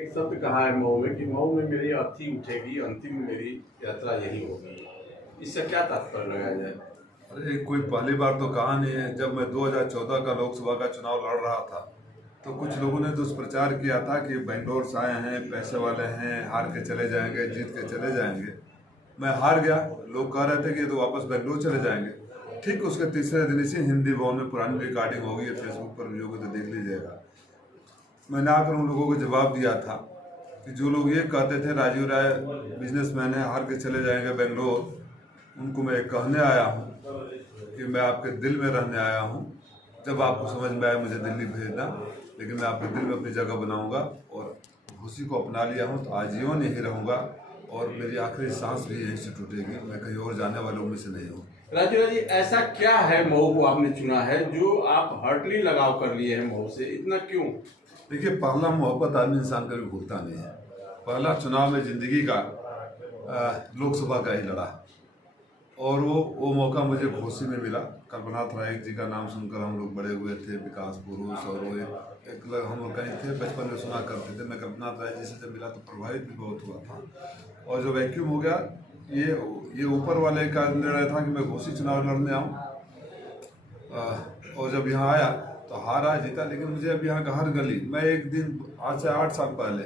एक शब्द कहा है मऊ में कि मऊ में मेरी अर्थी उठेगी, अंतिम मेरी यात्रा यही होगी। इससे क्या तात्पर्य लगाया जाए? अरे कोई पहली बार तो कहा नहीं है। जब मैं 2014 का लोकसभा का चुनाव लड़ रहा था तो कुछ लोगों ने दुष्प्रचार किया था कि बेंगलोर से आए हैं, पैसे वाले हैं, हार के चले जाएंगे, जीत के चले जाएंगे। मैं हार गया। लोग कह रहे थे कि तो वापस बेंगलोर चले जाएंगे। ठीक उसके तीसरे दिन इसी हिंदी भवन में पुरानी रिकॉर्डिंग होगी, फेसबुक पर भी होगी तो देख लीजिएगा। मैंने आकर उन लोगों को जवाब दिया था कि जो लोग ये कहते थे राजीव राय बिजनेसमैन है, हार के चले जाएंगे बेंगलोर, उनको मैं कहने आया हूँ कि मैं आपके दिल में रहने आया हूँ। जब आपको समझ में आए मुझे दिल्ली भेजना, लेकिन मैं आपके दिल में अपनी जगह बनाऊंगा और घुसी को अपना लिया हूँ तो आजीवन यहीं रहूँगा और मेरी आखिरी सांस भी यहीं से टूटेगी। मैं कहीं और जाने वालों में से नहीं हूँ। राजीव जी, ऐसा क्या है मऊ को आपने चुना है जो आप हार्टली लगाव कर लिए हैं मऊ से? इतना क्यों? देखिए, पहला मोहब्बत आदमी इंसान कभी भूलता नहीं है। पहला चुनाव में ज़िंदगी का लोकसभा का ही लड़ा और वो मौका मुझे घोसी में मिला। कल्पनाथ राय जी का नाम सुनकर हम लोग बड़े हुए थे, विकास पुरुष, और वो एक हम लोग कहीं थे बचपन में सुना करते थे। मैं कल्पनाथ राय जी से जब मिला तो प्रभावित भी बहुत हुआ था। और जो वैक्यूम हो गया, ये ऊपर वाले का निर्णय था कि मैं घोसी चुनाव लड़ने आऊँ। और जब यहाँ आया तो हारा जीता, लेकिन मुझे अब यहाँ का हर गली, मैं एक दिन आज से 8 साल पहले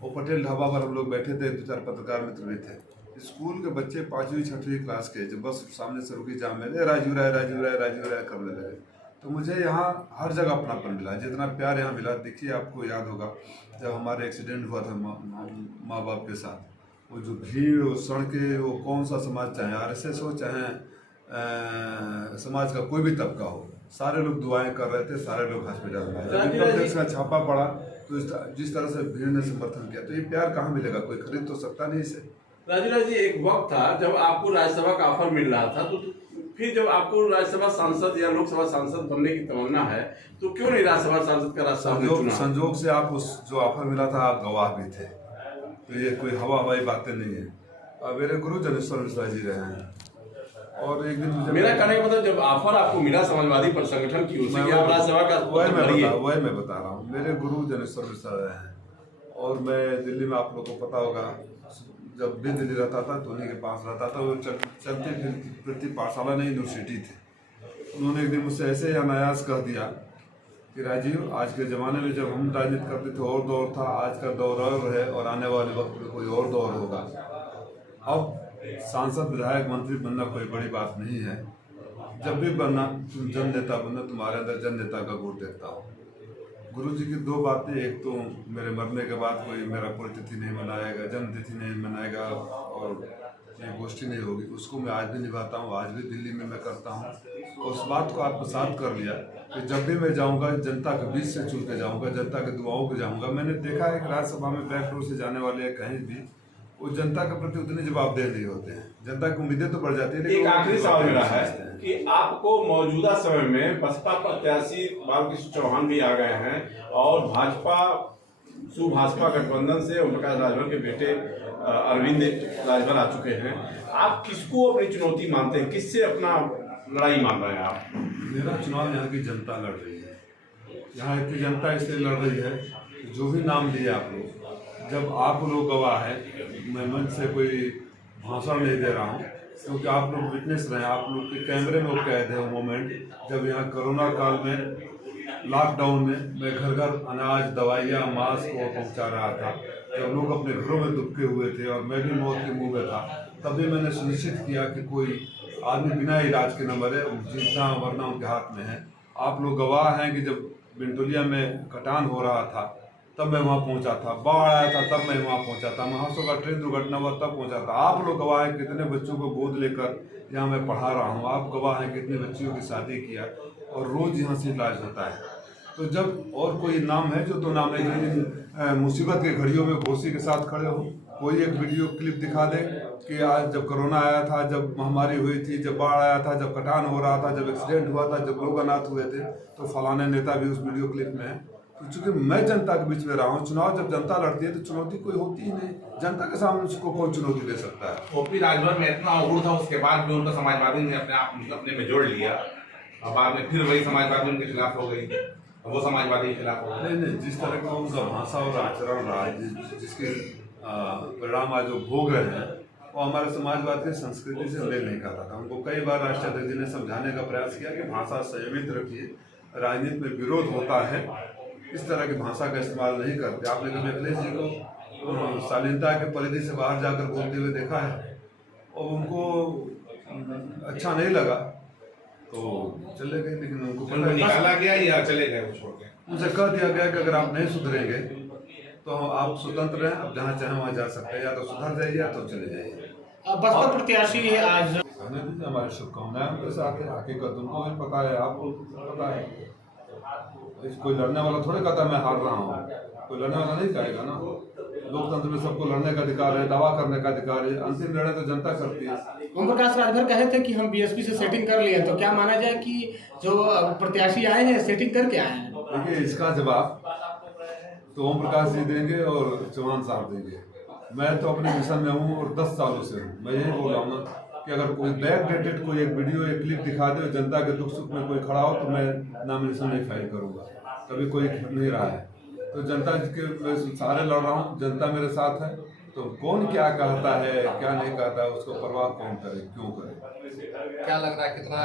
वो पटेल ढाबा पर हम लोग बैठे थे, 2-4 पत्रकार मित्र भी थे। स्कूल के बच्चे 5वीं 6वीं क्लास के जब बस सामने से रुकी जाम में राजीव राय राजीव राय राजीव राय करने लगे, तो मुझे यहाँ हर जगह अपनापन मिला। जितना प्यार यहाँ मिला, देखिए आपको याद होगा जब हमारे एक्सीडेंट हुआ था माँ बाप के साथ, वो जो भीड़, वो सड़कें, वो कौन सा समाज, चाहे RSS हो चाहे समाज का कोई भी तबका हो, सारे लोग दुआएं कर रहे थे, सारे लोग हॉस्पिटल में आए। जब का छापा पड़ा तो जिस तरह से भीड़ ने समर्थन किया, तो ये प्यार कहाँ मिलेगा? कोई खरीद तो सकता नहीं इसे। राजीव जी, एक वक्त था जब आपको राज्यसभा का ऑफर मिल रहा था, तो फिर जब आपको राज्यसभा सांसद या लोकसभा सांसद बनने की तमन्ना है तो क्यों नहीं राज्यसभा सांसद का रास्ता? संजोग से आप उस जो ऑफर मिला था आप गवाह भी थे, तो ये कोई हवाई बातें नहीं है। मेरे गुरु जनेश्वर मिश्रा जी रहे हैं और एक दिन मुझे, मेरा कहने का मतलब, जब ऑफर आपको मिला समाजवादी पर संगठन की ओर से कि आप राज्यसभा का, वही मैं बता रहा हूँ। मेरे गुरु जनेश्वर मिश्रा रहे हैं और मैं दिल्ली में, आप लोग को पता होगा, जब भी दिल्ली रहता था तो उन्हीं के पास रहता था। वो चलती फिरती पाठशाला नहीं, यूनिवर्सिटी थे। उन्होंने एक दिन मुझसे ऐसे अनायास कह दिया कि राजीव, आज के ज़माने में जब हम राजनीति करते थे और दौर था, आज का दौर और है और आने वाले वक्त में कोई और दौर होगा। अब सांसद, विधायक, मंत्री बनना कोई बड़ी बात नहीं है। जब भी बनना तुम जन नेता बनना, तुम्हारे अंदर जन नेता का गुण देखता हूँ। गुरु जी की 2 बातें, एक तो मेरे मरने के बाद कोई मेरा पुण्यतिथि नहीं मनाएगा, जन्मतिथि नहीं मनाएगा और ये गोष्ठी नहीं होगी, उसको मैं आज भी निभाता हूँ। आज भी दिल्ली में मैं करता हूँ और उस बात को आत्मसात कर लिया कि जब भी मैं जाऊँगा जनता के बीच से चुन के जाऊँगा, जनता के दुआओं पे जाऊँगा। मैंने देखा है कि राज्यसभा में बैक रोड से जाने वाले कहीं भी वो जनता के प्रति उतने जवाबदेह नहीं होते हैं। जनता की उम्मीदें तो बढ़ जाती है, लेकिन एक आखिरी सवाल मेरा है कि आपको मौजूदा समय में बसपा प्रत्याशी बाबू कृष्ण चौहान भी आ गए हैं और सुभाषपा गठबंधन से ओमप्रकाश राजभर के बेटे अरविंद राजभर आ चुके हैं। आप किसको अपनी चुनौती मानते हैं? किससे अपना लड़ाई मान रहे हैं आप? मेरा चुनाव यहाँ की जनता लड़ रही है। यहाँ की जनता इसलिए लड़ रही है, जो भी नाम लिए आप लोग, जब आप लोग गवाह हैं, मैं मंच से कोई भाषण नहीं दे रहा हूँ क्योंकि आप लोग विटनेस रहे हैं। आप लोग के कैमरे में वो कैद है वो मोमेंट जब यहाँ कोरोना काल में, लॉकडाउन में मैं घर घर अनाज, दवाइयाँ, मास्क वो पहुँचा रहा था। जब लोग अपने घरों में दुबके हुए थे और मैं भी मौत के मुंह में था, तभी मैंने सुनिश्चित किया कि कोई आदमी बिना इलाज के न मरे, जितना वरना उनके हाथ में है। आप लोग गवाह हैं कि जब बिंटोलिया में कटान हो रहा था तब मैं वहाँ पहुँचा था, बाढ़ आया था तब मैं वहाँ पहुँचा था, महासो का ट्रेन दुर्घटना हुआ तब पहुँचा था। आप लोग गवाह हैं कितने बच्चों को गोद लेकर यहाँ मैं पढ़ा रहा हूँ। आप गवाह हैं कितने बच्चियों की शादी किया और रोज़ यहाँ से इलाज होता है। तो जब और कोई नाम है जो, तो नाम है जिन मुसीबत के घड़ियों में घोसी के साथ खड़े हो, कोई एक वीडियो क्लिप दिखा दे कि आज जब कोरोना आया था, जब महामारी हुई थी, जब बाढ़ आया था, जब कटान हो रहा था, जब एक्सीडेंट हुआ था, जब लोग अनाथ हुए थे, तो फलाने नेता भी उस वीडियो क्लिप में है। तो चूंकि मैं जनता के बीच में रहा हूँ, चुनाव जब जनता लड़ती है तो चुनौती कोई होती ही नहीं। जनता के सामने उसको कौन चुनौती दे सकता है? ओपी राजभर में इतना अवगुण था, उसके बाद भी उनका समाजवादी ने अपने में जोड़ लिया और बाद में फिर वही समाजवादी उनके खिलाफ हो गई। वो समाजवादी के खिलाफ होगा। नहीं नहीं, जिस तरह का उनका भाषा और आचरण रहा है, जिसके परिणाम आज वो भोग रहे हैं, वो हमारे समाजवाद की संस्कृति से मेल नहीं खाता था। उनको कई बार राष्ट्रीय अध्यक्ष जी ने समझाने का प्रयास किया कि भाषा संयमित रखिए, राजनीति में विरोध होता है, इस तरह की भाषा का इस्तेमाल नहीं करते। आपने कभी अखिलेश जी को शालीनता के परिधि से बाहर जाकर बोलते हुए देखा है और उनको अच्छा नहीं लगा तो चले गए, लेकिन उनको पता उनको है, निकाला गया या चले गए वो छोड़ के? उनसे कह दिया गया कि अगर आप नहीं सुधरेंगे तो आप स्वतंत्र हैं, आप जहाँ चाहें वहाँ जा सकते हैं, या तो सुधर जाइए या तो चले जाइए। बसपा प्रत्याशी आज कहने दीजिए, हमारी शुभकामनाएं उनके साथ है। हकीकत उनको भी पता है, आपको पता है। कोई लड़ने वाला थोड़े कहता मैं हार रहा हूँ, कोई लड़ने वाला नहीं कहेगा ना। लोकतंत्र में सबको लड़ने का अधिकार है, दावा करने का अधिकार है, अंतिम निर्णय तो जनता करती है। ओम प्रकाश राजभर कहे थे कि हम बीएसपी से सेटिंग कर लिए, तो क्या माना जाए कि जो प्रत्याशी आए हैं सेटिंग करके आए हैं? देखिए, इसका जवाब तो ओम प्रकाश जी देंगे और चौहान साहब देंगे। मैं तो अपने मिशन में हूँ और 10 सालों से हूँ। मैं यही बोल रहा हूँ ना कि अगर कोई बैक डेटेड कोई एक वीडियो एक क्लिप दिखा दे, जनता के दुख सुख में कोई खड़ा हो, तो मैं नॉमिनेशन नहीं फाइल करूँगा। कभी कोई नहीं रहा है, तो जनता के मैं सहारे लड़ रहा हूँ, जनता मेरे साथ है। तो कौन क्या कहता है क्या नहीं कहता है उसको परवाह कौन करे, क्यों करे। क्या लग रहा है कितना